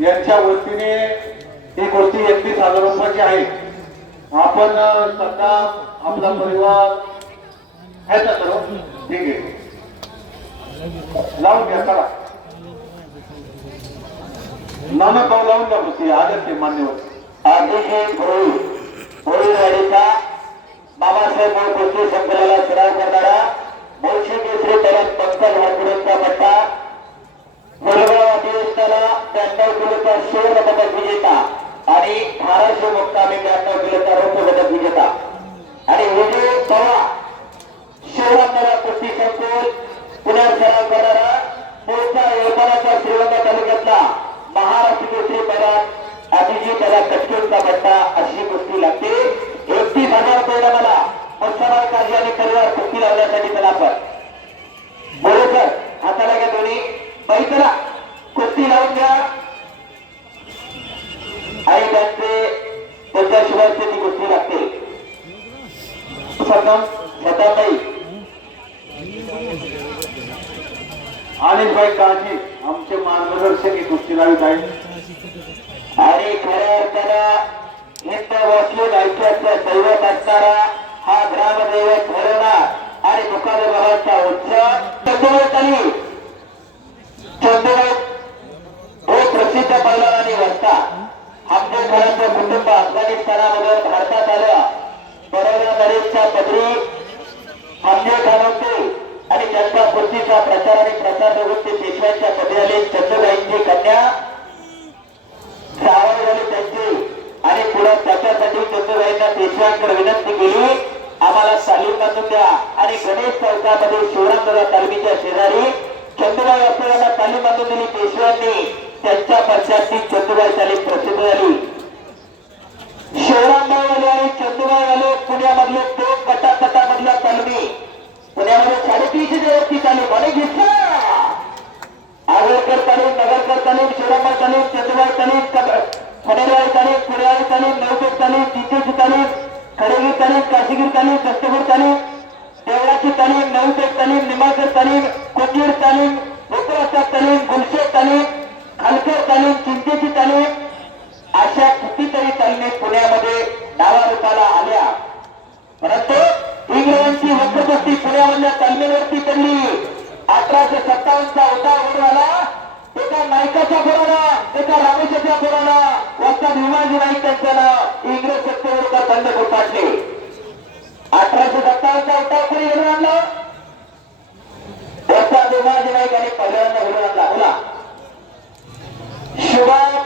यांच्या वतीने ही गोष्टी 31,000 रुपयाची आहे. आपण सध्या आपला परिवार आहे ना सर्व ठीक आहे लावून घ्या चला नाना भाऊ लावून द्या गोष्टी आदर ते मान्यवर अभिषेक होळी गाडीचा बाबासाहेब कुस्ती संकुलाला सराव करणारा मुळशी केसरी परत पंकज वाकुडेंचा पट्टा मुलगाव अधिवेशनाला 93 किलोचा सुवर्ण पदक विजेता आणि 1800 मुक्कामी 93 किलोचा रौप्य पदक विजेता आणि विजय पवार शिवरामनगर कुस्ती संकुल पुण्यात सराव करणारा मूळचा येळपाडाचा श्रीगोंदा तालुक्यातला महाराष्ट्र केसरी पदक अभिजित त्याला कटकेचा पट्टा अशी कुस्ती लागते. 31,000 रुपये मला मुसलमान काजी आणि परिवार कुस्ती लावण्यासाठी त्याला आपण बोलू सर हाताला घ्या दोन्ही बैठला कुस्ती लावून घ्या आणि त्यांच्या शिवाय ती कुस्ती लागते. सदाबाई आणि भाई काजी आमचे मार्गदर्शक ही कुस्ती लावित आहे आणि खऱ्या अर्थानं हिंद मुस्लिम ऐक्याचं दैवत असणारा हा ग्रामदैवत ठरवणार आणि मुकादबाबांचा उत्सव चंदुरतली हे प्रसिद्ध पैलवान आणि वक्ता आमच्या घराचं कुटुंब अफगाणिस्तानामधून भारतात आलं. बरोबर नरेशच्या पदरी हमले घालवते आणि त्यांचा कुस्तीचा प्रचार आणि प्रसार बघून ते पेशव्यांच्या पदी आले. चंदुबाईंची कन्या जावळ झाली त्यांची आणि पुढे त्याच्यासाठी चंदुबाईंना पेशव्यांकडे विनंती केली आम्हाला तालीम बांधून द्या आणि गणेश चौकामध्ये शिवरामदादा तालमीच्या शेजारी चंदुबाई असलेल्यांना तालीम बांधून दिली. पेशव्यांनी त्यांच्या पश्चात चंदुबाई तालीम प्रसिद्ध झाली. शिवरामबाई आले आणि चंदुबाई आले पुण्यामधले 2 गटामधल्या तालमी पुण्यामध्ये 350 वरती तालीम आणि घेतला आगरकर तालीम नगरकर तालीम शिवरामबाई तालीम चंदुबाई तालीम खडेवाडी तालीम पुरेवाडी तालीम नवपेठ तालीम चिंचेची तालीम खडेगी तालीम काशीगिरी तालीम कष्टपूर तालीम देवळाची तालीम नवपेठ तालीम निंबाळकर तालीम कुंजीर तालीम गोकुळास्ताद तालीम गुलशेत तालीम खालकर तालीम चिंचेची तालीम अशा कितीतरी तालीमी पुण्यामध्ये नावारूपाला आल्या. परंतु इंग्रजांची वक्रदृष्टी पुण्यामधल्या तालमीवरती पडली. 1857चा उठाव घडून आला. एका नायकाच्या पुराणा एका रामेशाच्या पुराणा वस्ताद भीमाजी नाईक त्यांचं नाव इंग्रज सत्तेविरुद्ध बंडखोर काढले. 1857चा उठाव कोणी घडून आणला? वस्ताद भीमाजी नाईक आणि पहिल्यांदा घडून आणला. बोला शुभम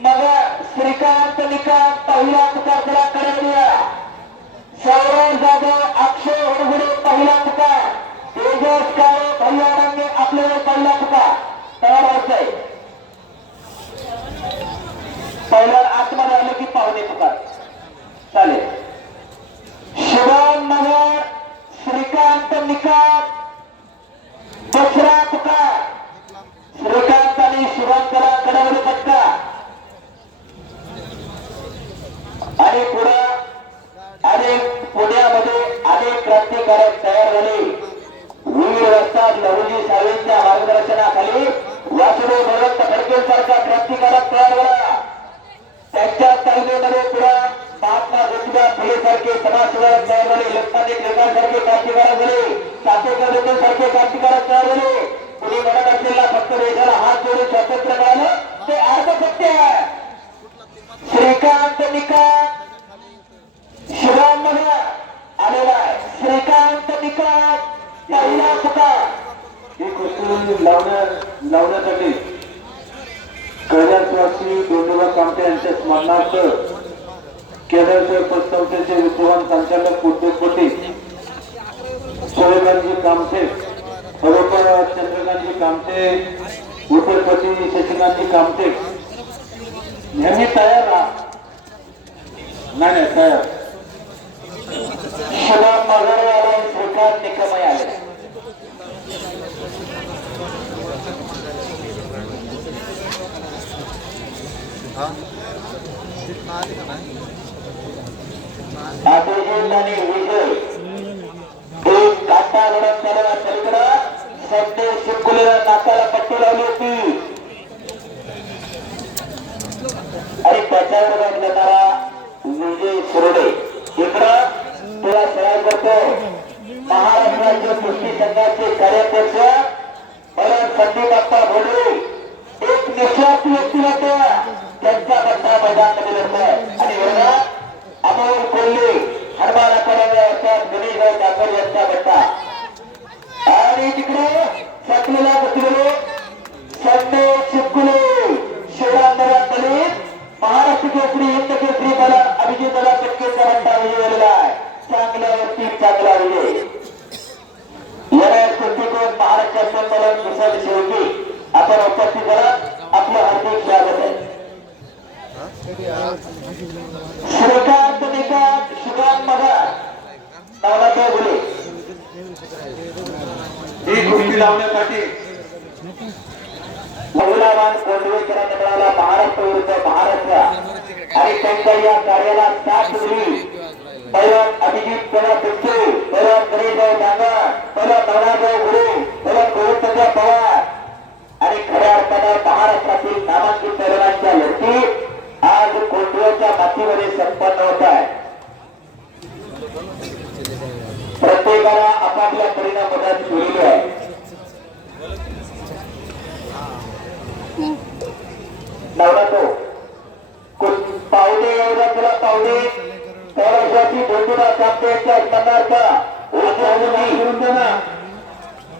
मगर श्रीकांत निकाल पहिला पुकार करा कडे सौरव जाधव अक्षय हुडगुडे पहिला पुकार तेजस काळे भैयारांनी आपल्याला पहिला पुकार तयार व्हायचंय. पहिला आतमध्ये आले की पाहुणे पुकार चालेल. शुभम मगर श्रीकांत निकाल दुसरा पुकार श्रीकांत आणि शुभम कला कडवली पटका आणि पुण्यामध्ये अनेक क्रांतिकारक तयार झाले. वीर वस्ताद लहुजी साहेबांच्या मार्गदर्शनाखाली वासुदेव भगवंत फडके सारखा क्रांतिकारक तयार झाला. त्यांच्या तालमीमध्ये पुढे महात्मा ज्योतिबा फुले सारखे समाजसुधारक तयार झाले. लोकमान्य टिळक सारखे क्रांतिकारक झाले. चाफेकर देशमुख सारखे क्रांतिकारक तयार झाले. कुणी म्हणत असलेला फक्त देशाला हात जोडून स्वातंत्र्य मिळालं ते अर्ध सत्य आहे. श्रीकांत निकाल शुभम मगर आलेला आहे. श्रीकांत निकाल पहिला पुकार ही कुस्ती लावण्यासाठी कैलासवासी दोंडोबा कामटे यांच्या स्मरणार्थ केदारच्या प्रस्तावतेचे विद्यमान संचालक उद्योगपती सूर्यकांतजी कामटे बरोबर चंद्रकांतजी कामटे उपपती शशिकांतजी कामटे यांनी तयार राहा. नाही तयार शुभम मगर आले श्रीकांत निकमय आले. अभिजित आणि विजय एक काटा लढत चालला. पलीकडं संदेश शिवकुलेला नाकाला पट्टी लावली होती. त्याच्या विरोधात लढणारा विजय सुरडे इकडं तुला सराव करतो महाराष्ट्राचे कुस्ती संघाचे कार्याध्यक्ष परत संदीप अप्पा भोडे एक निस्वार्थ व्यक्तिमत्व त्यांचा बट्टा मैदानामध्ये लढतोय आणि विरोधात अमोल कोल्हे हरबाल अकराव्या वर्षात गणेशभाई ठाकर यांचा बट्टा आणि तिकडे सकलेला बसलेले संदेश चिपकुले शिवराज दलित महाराष्ट्र केसरी हिंद केसरी मला अभिजित मला कटकेचा बट्टा विजय झालेला आहे चांगल्यावरती चांगला विजय येणाऱ्या कुस्तीकोट महाराष्ट्र मला प्रसाद शेवटी आपण उपस्थित करा आपलं हार्दिक स्वागत आहे श्रीकांत निकात शुभान मगर नावनाथ गुले ही कुस्ती लावण्यासाठी बहुलावान कोंडवेकरांनी मिळाला महाराष्ट्र विरुद्ध महाराष्ट्र आणि त्यांच्या या कार्याला साथ दिली पैलवान अभिजित पेला पिंचे पैलवान गणेशभाई डांगर पैलवान नवनाथभाई गुरे पैलवान गोविंदराव पवार आणि खऱ्या अर्थानं महाराष्ट्रातील नामांकित पैलवानांच्या लढती आज कोंडव्याच्या मातीमध्ये संपन्न होत आहे प्रत्येकाला आपापल्या परीने मदत केलेली आहे नवनाथो पावणे एवढा तुला पावणे त्या वर्षाची दोन चांपियनच्या स्पर्धार्थ करून द्या ना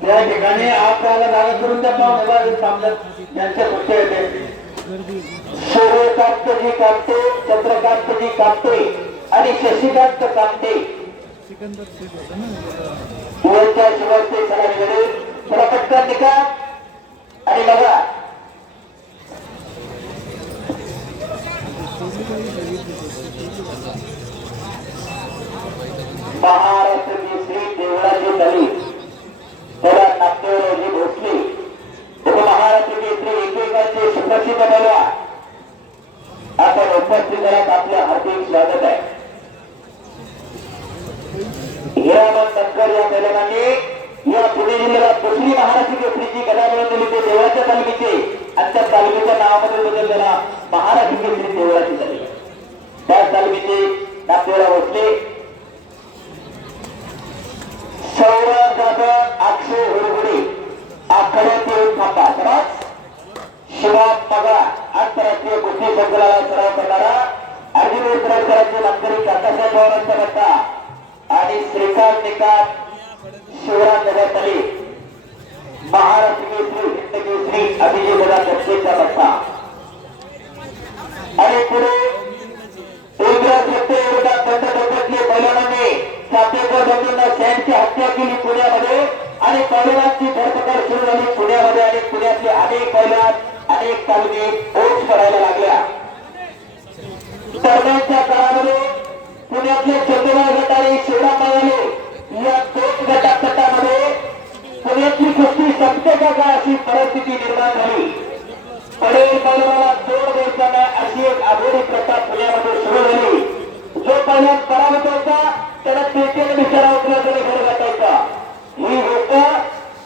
त्या ठिकाणी आपल्याला जागा करून द्या पाहुणे ज्यांच्या कुस्त्या येते सूर्यकांतजी कामते चंद्रकांतजी कामते आणि शशिकांत कामते यांच्या शिवाय सलामीकडे थोडा पटकन निकाल आणि बघा महाराष्ट्र केसरी देवळाची दलित त्याला नाट्यवराजी भोसले उपमहाराष्ट्र केसरी एकेकाचे सुप्रसिद्ध बनवला आपण उपस्थित करत आपलं हार्दिक स्वागत आहे हिरामन तटकर या पैलवानांनी या पुणे जिल्ह्याला दुसरी महाराष्ट्र केसरीची गदा मिळवून दिली ते देवळाच्या तालमीचे आणि त्या तालमीच्या नावामध्ये बदल त्याला महाराष्ट्र केसरी देवळाची झाली त्या तालमीचे नाट्यवरा भोसले सौरभ जाधव अक्षय हुरगुडे आखाड्यातील थांबा सर्वात शिवाब पगार आंतरराष्ट्रीय कुस्ती संकुलाला सराव करणारा अर्जुन पुरस्काराचे मानकरी काकासाहेब पवारांचा बट्टा आणि श्रीकांत निकात शिवराज नगर तले महाराष्ट्र केसरी हिंद केसरी अभिजित कटकेचा बट्टा आणि पुढे इंग्रज सत्ते विरोधात बंद डोक्यातले पैलवानांनी सातेकर बंधूंना सॅनची हत्या केली पुण्यामध्ये आणि पैलवानांची धरपकड सुरू झाली पुण्यामध्ये आणि पुण्यातले अनेक पैलवान अनेक तालमी ओठ करायला लागल्या दरम्यानच्या काळामध्ये पुण्यातले चंद्रबाई गट आणि शिवराम मायाले या दोन गटामध्ये पुण्यातली कुस्ती संपते का काय अशी परिस्थिती निर्माण झाली पडेल पैलवानाला तोड द्यायचा नाही अशी एक आघाडी प्रथा पुण्यामध्ये सुरू झाली जो पैलवान पराभूत होता त्याला पेटीने विचारा उतरवल्याने घर गाठायचा ही गोष्ट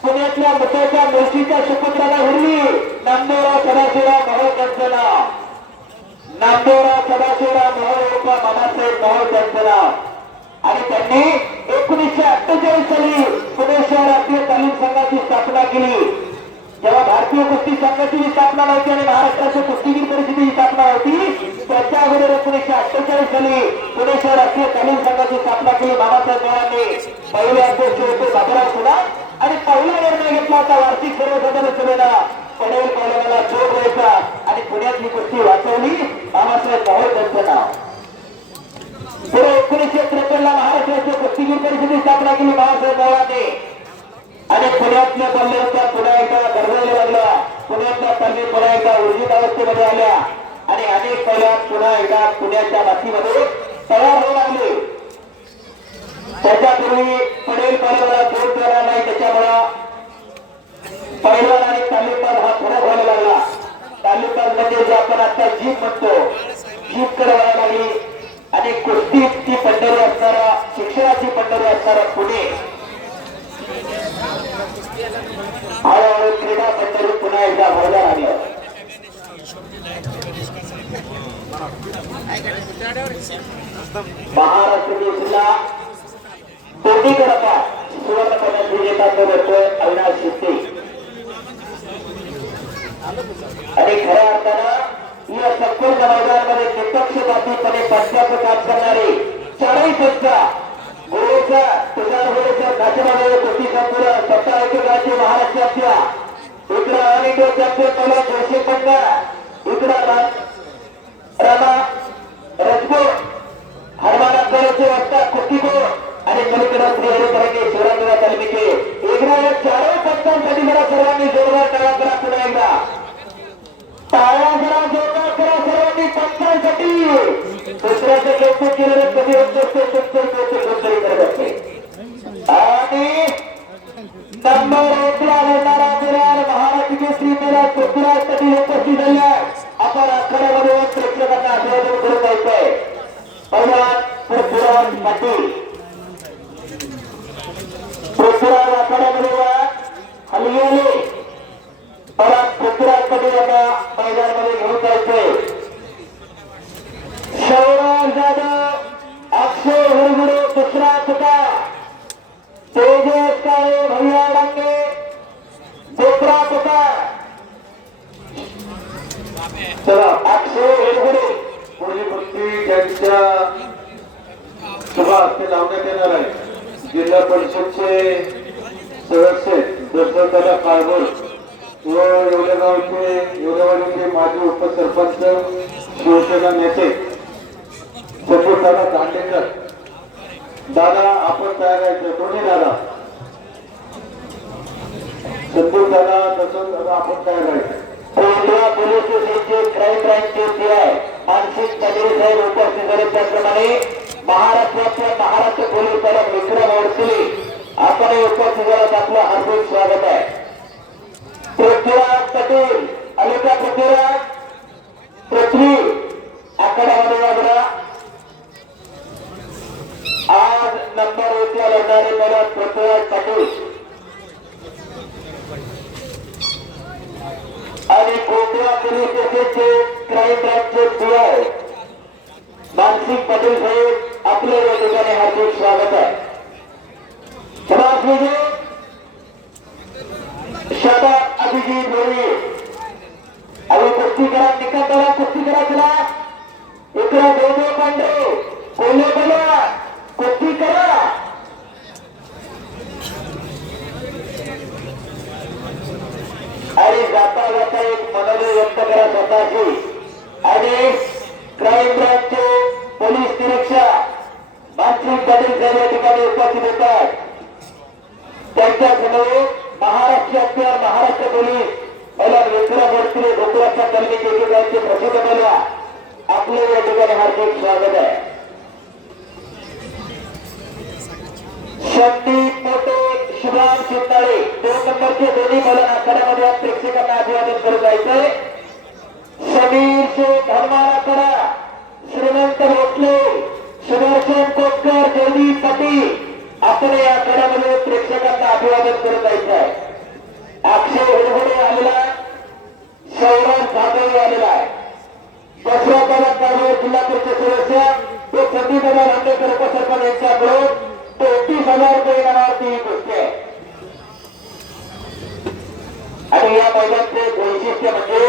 पुण्यातल्या मुठाच्या मुळशीच्या सुपुत्राला घडली नामदेवराव सदाशिवराव मोहोळ यांचं नाव नामदेवराव सदाशिवराव मोहोळ उर्फ मामासाहेब मोहोळ यांचं नाव आणि त्यांनी 1948 साली पुणे शहर राष्ट्रीय तालीम संघाची स्थापना केली जेव्हा भारतीय कुस्ती संघाची स्थापना नव्हती आणि महाराष्ट्राच्या कुस्तीगीर परिषदेची स्थापना होती त्याच्या अगोदर 1948 साली पुणे शहर राष्ट्रीय तालीम संघाची स्थापना केली बाबासाहेब मोहोळांनी पहिले अध्यक्ष होते बाबूराव सुद्धा आणि पहिला निर्णय घेतला होता वार्षिक सर्वसाधारण सभेला पडेल पैलवानाला चोट द्यायचा आणि पुण्यातली कुस्ती वाचवली बाबासाहेब मोहोळ यांचं नाव पुढे 1953 ला महाराष्ट्राच्या कुस्तीगीर परिषदेची स्थापना केली बाबासाहेब मोहोळांनी आणि पुण्यातल्या बल्ल्यांच्या पुन्हा एकदा गरजायला लागला पुण्यातल्या तल्ली पुन्हा एकदा ऊर्जित अवस्थेमध्ये आल्या आणि अनेक पैलवान पुन्हा एकदा पुण्याच्या मातीमध्ये तयार होऊ लागले त्याच्यापूर्वी पडेल पैलवानाला चोट द्यायला नाही त्याच्यामुळं पैलवान आणि तालीमबाज हा फरक व्हायला लागला तालीमबाज म्हणजे जे आपण आता जीप म्हणतो जीप कडे व्हायला लागली आणि कुस्तीची पंढरी असणारा शिक्षणाची पंढरी असणारा पुणे हळूहळू क्रीडा पंढरी पुन्हा एकदा व्हायला लागलं महाराष्ट्र केसरीला दोन्ही कडपा सुवर्ण पदक विजेता तो करतोय अविनाश शिस्ते. आणि खऱ्या अर्थानं या संपूर्ण मैदानामध्ये निपक्षपातीपणे पट्ट्याचं काम करणारे चारही संघ गोळेच्या तुषार गोळेच्या नाचमध्ये कृती संपूर्ण सत्ता राज्य महाराष्ट्राच्या इकडं ऑल इंडिया चॅम्पियन पहिला जोशी पंडा इकडं रामा रजपूत हरमानाचे वक्ता कुस्तीको आणि पलीकडे श्री हरिपरंगे शिवराजराव तालमीचे एकदा या चारही पंचांसाठी मला सर्वांनी जोरदार टाळ्या करा. पुन्हा एकदा टाळ्या करा, जोरदार करा सर्वांनी पंचांसाठी. दुसऱ्याचं कौतुक केलेलं कधी होत असते तुमचं कौतुक कोणतरी करत असते. आणि नंबर एकला येणारा विरार महाराष्ट्र केसरी मेला पृथ्वीराजसाठी उपस्थित झाले. आपण आखाड्यामध्ये प्रेक्षकांना अभिवादन करत जायचंय. पहिला पृथ्वीराज पाटील पृथ्वीराज आखाड्यामध्ये हलगेले परत पृथ्वीराज पाटील आता मैदानामध्ये घेऊन जायचंय. शौराज जाधव अक्षय हुरगुडे दुसरा तुका तेजस काळे भैया डांगे दुसरा तुका. चला अक्षय हुरगुडे पुढील कुस्ती त्यांच्या शुभ हस्ते लावण्यात येणार आहे. जिल्हा परिषदचे सदस्य दशरथदादा काळभोर व येवलेगावचे येवलेवाडीचे माजी उपसरपंच शिवसेना नेते संपूर्णदादा दांडेकर. दादा आपण तयार आहे. दोन्ही दादा संतोष दादा तसंच दादा आपण तयार आहे. पोलीस स्टेशनचे क्राईम ब्रांचचे पीआय मानसिक पटेल साहेब उपस्थित झाले. त्याचप्रमाणे महाराष्ट्राच्या महाराष्ट्र पोलीस दलात विक्रम अडसुले आपण उपस्थित झाल्यात. आपलं हार्दिक स्वागत आहे. पृथ्वीराज पटेल अलिका पृथ्वीराज पृथ्वी आखाड्यामध्ये वाजरा. आज नंबर एकला लढणारे मला पृथ्वीराज पाटील आणि कोकणा पोलीस स्टेशनचे क्राईम ब्रांचचे पीआय मानसिक पटेल साहेब आपले या ठिकाणी हार्दिक स्वागत आहे. शबाब अभिजित भोई आणि कुस्ती करा निकाल कुस्ती करा. चला इकडे दोन पांढरे कोल्हे बोला कुस्ती करा. आणि जाता जाता एक मनोदय व्यक्त करा स्वतःची. आणि क्राईम ब्रांचचे पोलीस निरीक्षक मानसिक पटेल साहेब या ठिकाणी उपस्थित होतात. त्यांच्या समोर महाराष्ट्राच्या महाराष्ट्र पोलीस पहिला विक्रम अडसुले गोकुळाच्या कलमी एकेकाचे प्रसिद्ध बोलवा आपले या ठिकाणी हार्दिक स्वागत आहे. संदीप मोठे शुभाम शिंताळे 2 नंबरचे दोन्ही मला आखाड्यामध्ये प्रेक्षकांना अभिवादन करत जायचंय. समीर शेख हनुमानाकडा श्रीमंत भोसले सुदर्शन कोटकर जयदीप पाटील आपण या आखाड्यामध्ये प्रेक्षकांना अभिवादन करत जायचं आहे. अक्षय हुरगुडे आलेला आहे. शौराज जाधव आलेला आहे. दशरथदादा काळभोर जिल्हा परिषद सदस्य तो संदीपदादा लांडेकर उपसरपंच यांच्याकडून 33,000 रुपये इनामावरती ही गोष्ट आहे. आणि या मैदानाचे वैशिष्ट्य म्हणजे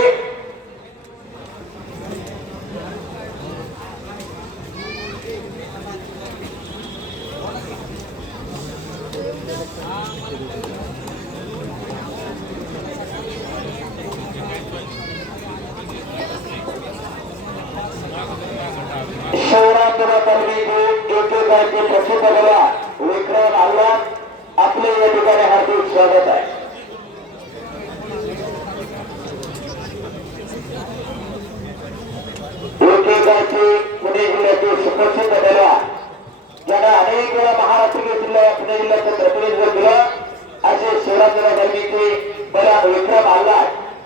एकेकाचे प्रसिद्ध बोला विक्रम आल्ला आपले या ठिकाणी हार्दिक स्वागत आहे. एकेकाचे पुणे जिल्ह्याचे सुप्रसिद्ध बोला ज्यांना अनेक वेळा महाराष्ट्र जिल्हा पुणे जिल्ह्याचं प्रतिनिधित्व केलं असे शिवराजराव तालमीचे बोला विक्रम आल्ला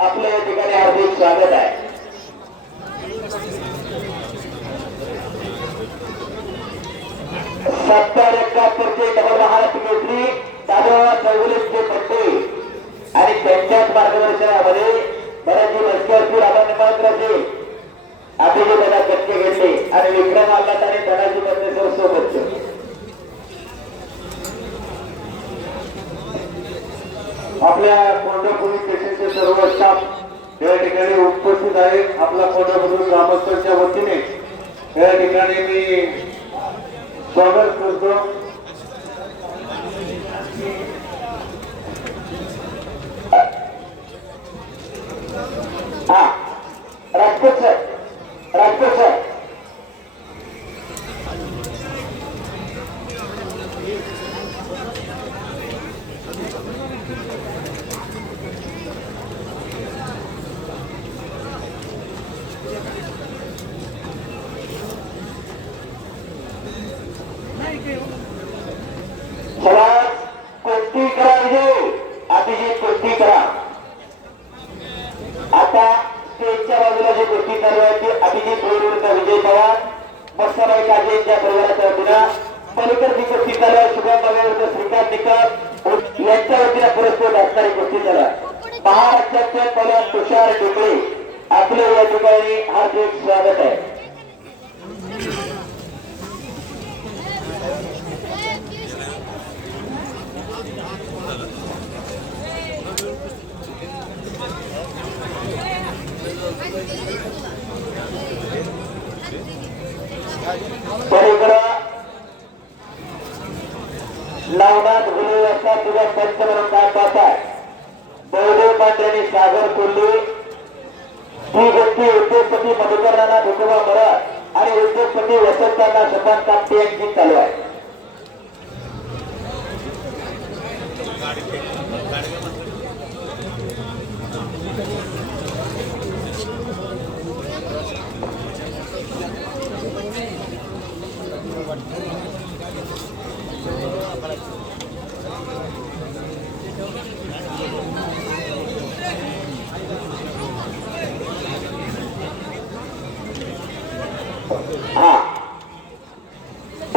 आपले या ठिकाणी हार्दिक स्वागत आहे. 70-71 डबल महाराष्ट्र केसरी दादा चौगुलेचे पट्टे आणि त्यांच्याच मार्गदर्शनामध्ये बऱ्याचशी मस्ती असतील. आपण बळवंतराजे अतिशय दादा कटके घेतले आणि विक्रम आल्हाट आणि धनाजी बंदेश्वर सोबत आपल्या कोंढा पोलीस स्टेशनचे सर्व स्टाफ या ठिकाणी उपस्थित आहेत. आपला कोंढामधून ग्रामस्थांच्या वतीने या ठिकाणी मी स्वागत करतो. हा राजपूत सर, राजपूत सर. समाज कुस्ती करा विजय, अभिजित कुस्ती करा. आता स्टेजच्या बाजूला जी कुस्ती चालू आहे ती अभिजित विरुद्ध विजय पवार, मस्ताबाई काजे यांच्या परिवाराच्या वतीनं. पलीकडची कुस्ती चालू आहे शुभम बगे विरुद्ध श्रीकांत निकम यांच्या वतीनं पुरस्कृत असणारी कुस्ती चालू आहे. महाराष्ट्राचे पहिल्या तुषार ढुकळे आपले या ठिकाणी हार्दिक स्वागत आहे. पलीकडं नवनाथ गुरु असतात तुझ्या पंच म्हणून काय पाहत आहे. बळदेव पांढऱ्यांनी सागर कोल्हे ही गोष्टी उद्योगपती मधुकरनाना ढुकवा मरत आणि उद्योगपती वसंतांना शपथ कापते यांची चालू आहे. हा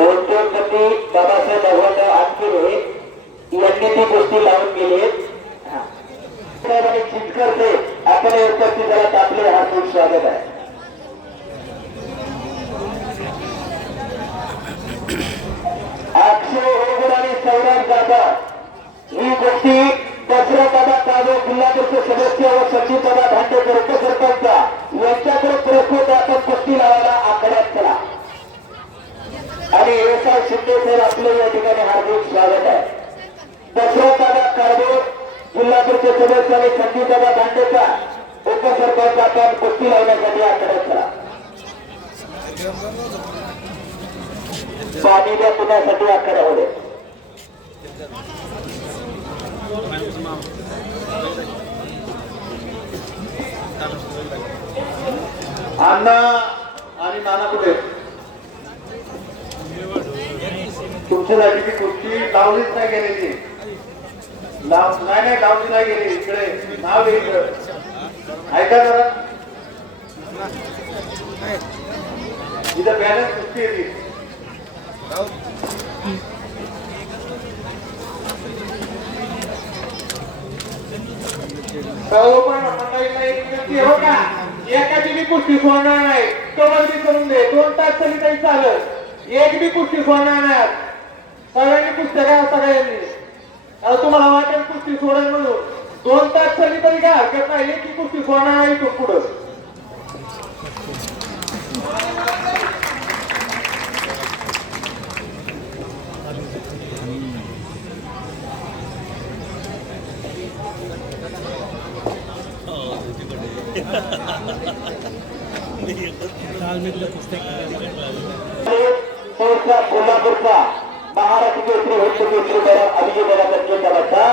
उद्योगपती बाबासाहेब भगवंतराव आटकिरे यांनी ती गोष्टी लावून गेली. साहेबांनी चितकरचे आपण उपस्थित झाला आपले हार्दिक स्वागत आहे. अक्षय हेगुड आणि सौरभ जाधव ही गोष्टी दसरादादा कावे जिल्हा परिषद सदस्य व संदीपदादा भांडेकर उपसरपंच यांच्याकडे पुरस्कृत आपण कुस्ती लावायला आखाड्यात चला. आणि एस.आय. शिंदे सर आपले या ठिकाणी हार्दिक स्वागत आहे. दसरादादा कावे जिल्हा परिषद सदस्य आणि संदीपदादा भांडेकर उपसरपंच आपण कुस्ती लावण्यासाठी आखाड्यात चला. पाणी द्या पुण्यासाठी आखाड्यामध्ये. अण्णा आणि नाना कुठे तुमच्यासाठी ती कुस्ती लावलीच नाही गेलेली. नाही लावली नाही गेली. इकडे नाव घ्यायचं ऐका जरा. इथं बॅलन्स कुस्ती येते. एकाची बी कुस्ती सोडणार नाही. कबड्डी करून दे 2 तास तरी काही चालत. एक बी कुस्ती सोडणार नाही. सगळ्यांनी कुस्त्या काय सगळ्यांनी तुम्हाला वाटेल कुस्ती सोडेल म्हणून 2 तास तरी तरी काय हरकत नाही. एक कुस्ती सोडणार नाही तो पुढं. कोल्हापूरचा महाराष्ट्र केसरी हिंद केसरी अभिजित दादा बच्चा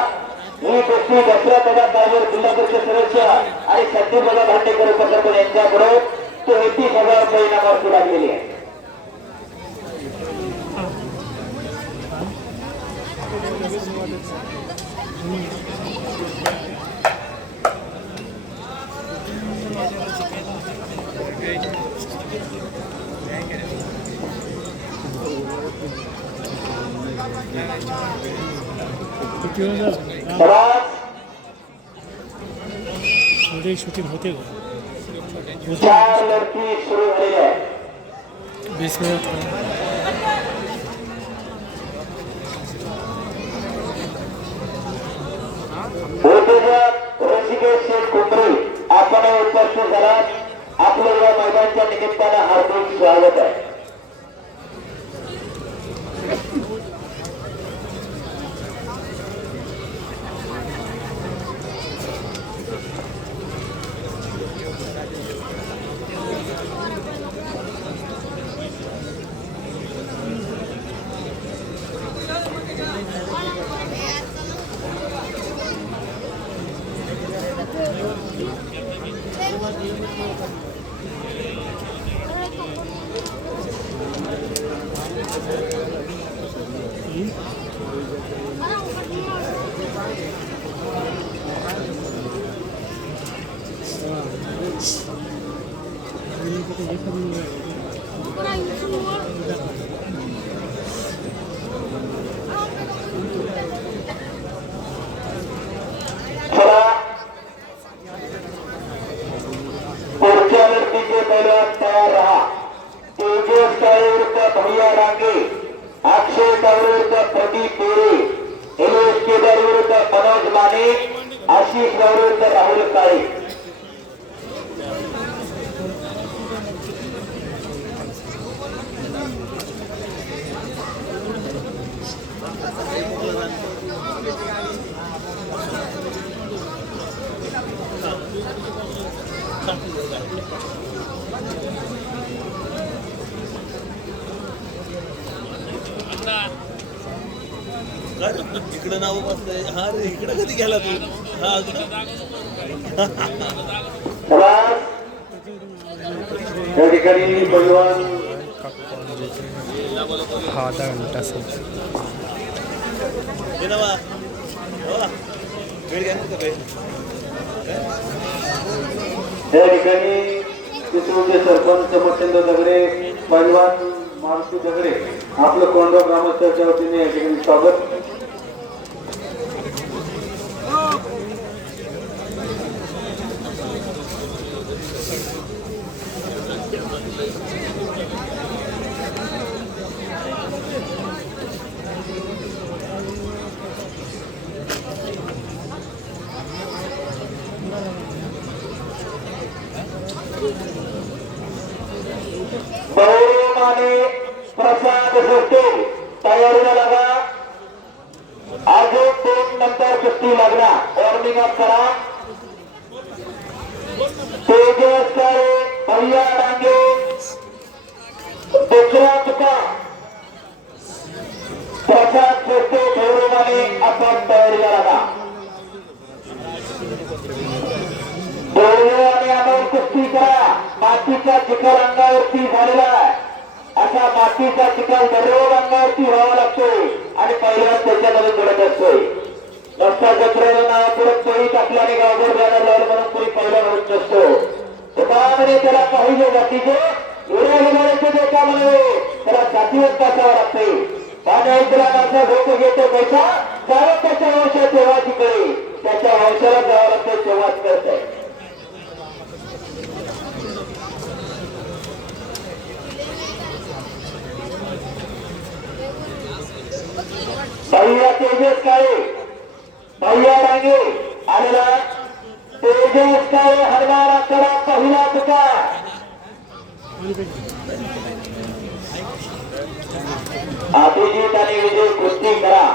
ही गोष्टी दसरा दादा ड्रायव्हर जिल्हा परिषद सदस्य आणि संदीप दादा भांडेकर उपसरपंच यांच्याकडे 33,000 रुपये इनामावरती लागलेली आहे. शूटिंग होते 4 लढती सुरू झालेल्या आहेत. 20 मिनिट उद्योजक ऋषिकेश शेठ कुंभरे आपण उपस्थित झालात. आपलं या मैदानाच्या निमित्तानं हार्दिक स्वागत आहे. चला पुढच्या लढतीचे पैलवान तयार राहा. तेजस काळे विरुद्ध भैया डांगे, अक्षय काळे विरुद्ध प्रदीप पेरे, निलेश केदार विरुद्ध मनोज माने, आशिष गावडे विरुद्ध राहुल काळे. इकडे नाव बसतंय. हा रे इकडे कधी गेला तू? हा त्या ठिकाणी पैलवान हा 10 घंटा असेल. ये ना वा. हो. वेळ घ्या ना ते. त्या ठिकाणी चित्रचे सरपंच मच्छिंद्र दगडे, पैलवान मारुती दगडे, आपलं कोंडगाव ग्रामस्थाच्या वतीने या ठिकाणी स्वागत. बहुमाने प्रसाद सोडतो. तयारीला लागा. अजून 2 नंतर कुस्ती लागणार. वॉर्मिंग अप करा. तेजस काळे, भैया डांगे, दुसरा तुका प्रसाद सोडतो. बहुमाने आपण तयारीला लागा. आणि आपण कुस्ती करा. मातीचा चिखल अंगावरती झालेला आहे. असा मातीचा चिखल दररोज अंगावरती व्हावा लागतो आणि पहिल्याच त्याच्यामध्ये पडत असतोय. रस्ता कचऱ्याला नाव परत तोही टाकल्याने गावभर बॅनर लावलं म्हणून कोणी पहिला होत नसतो. त्यामध्ये त्याला पाहिजे जातीचे उड्या घेणाऱ्याचे जे काम नव्हे, त्याला जातीवर तासावं लागते. पाणी तुला माणसा झोप घेतो पैसा त्याला त्याच्या वंशात तेव्हा तिकडे त्याच्या वंशाला जावं लागतं तेव्हाच करत आहे. भैया तेजस काळे, भैया डांगे आलेला. तेजस काळे हरणारा करा पहिला तुका. अभिजित आणि विजय कुस्ती करा.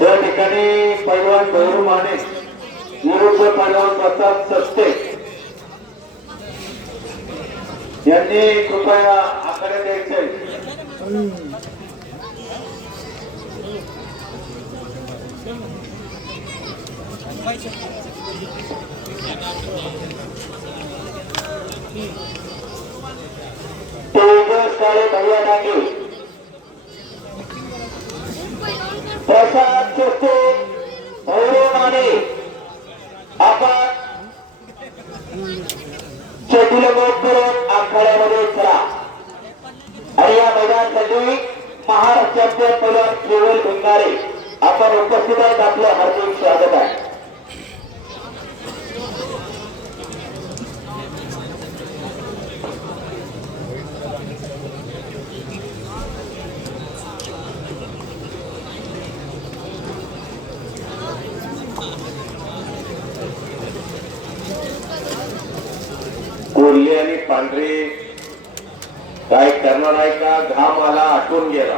या ठिकाणी पैलवान भैरू माने विरुद्ध पैलवान प्रसाद सस्ते यांनी कृपया आकडे द्यायचे. तेजस काळे भैया डांगे, प्रसाद चोस्ते, भैरव माने, आपण चेतुलगोपुरम आखाड्यामध्ये चला आणि या मैदानासाठी महाराष्ट्राचे पहिलवान केवळ भिंगारे आपण उपस्थित आहेत. आपलं हार्दिक स्वागत आहे. कोल्हे आणि पांढरे काय करणार आहे का? घाम आला, आटून गेला.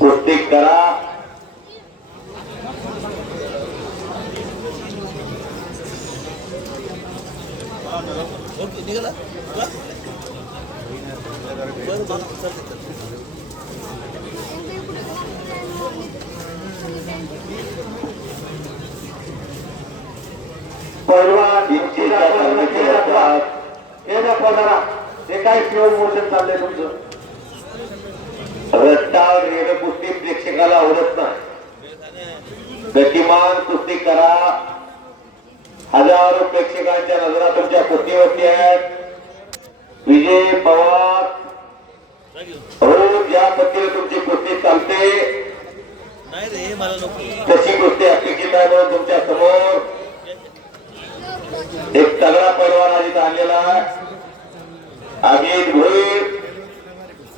कुस्ती करा. ओके निघाला बरं चालतं. पैलवान हे दाखवा जरा, हे काय स्लो मोशन चाललंय तुमचं? रस्त्यावर रेड कुस्ती प्रेक्षकाला आवडत नाही. गतिमान कुस्ती करा. हजारो प्रेक्षकांच्या नजरा तुमच्या कुस्तीवरती आहेत. विजय पवार रोज ज्या पद्धतीने तुमची कुस्ती चालते नाही रे मला नको तशी कुस्ती अपेक्षित आहे. म्हणून तुमच्या समोर एक तगडा पैलवान आधी आणलेला आहे. अमित भोईर,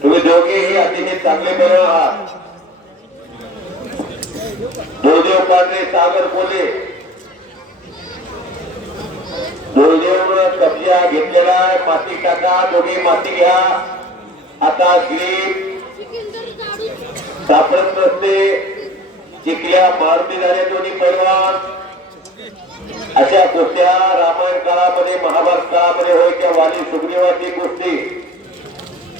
तुम्ही दोघेही अतिशय चांगले पैलवान आहात. दुर्देव पांढरे, सागर कोले, दुर्देवनं कब्जा घेतलेला आहे. माती टाका, दोघे माती घ्या. आता ग्रीप सापडत नसते. चिखल्या मारुती झाले दोन्ही पैलवान. अशा कुस्त्या रामायण काळामध्ये, महाभारत काळामध्ये होय, त्या वाली सुग्रीवाची कुस्ती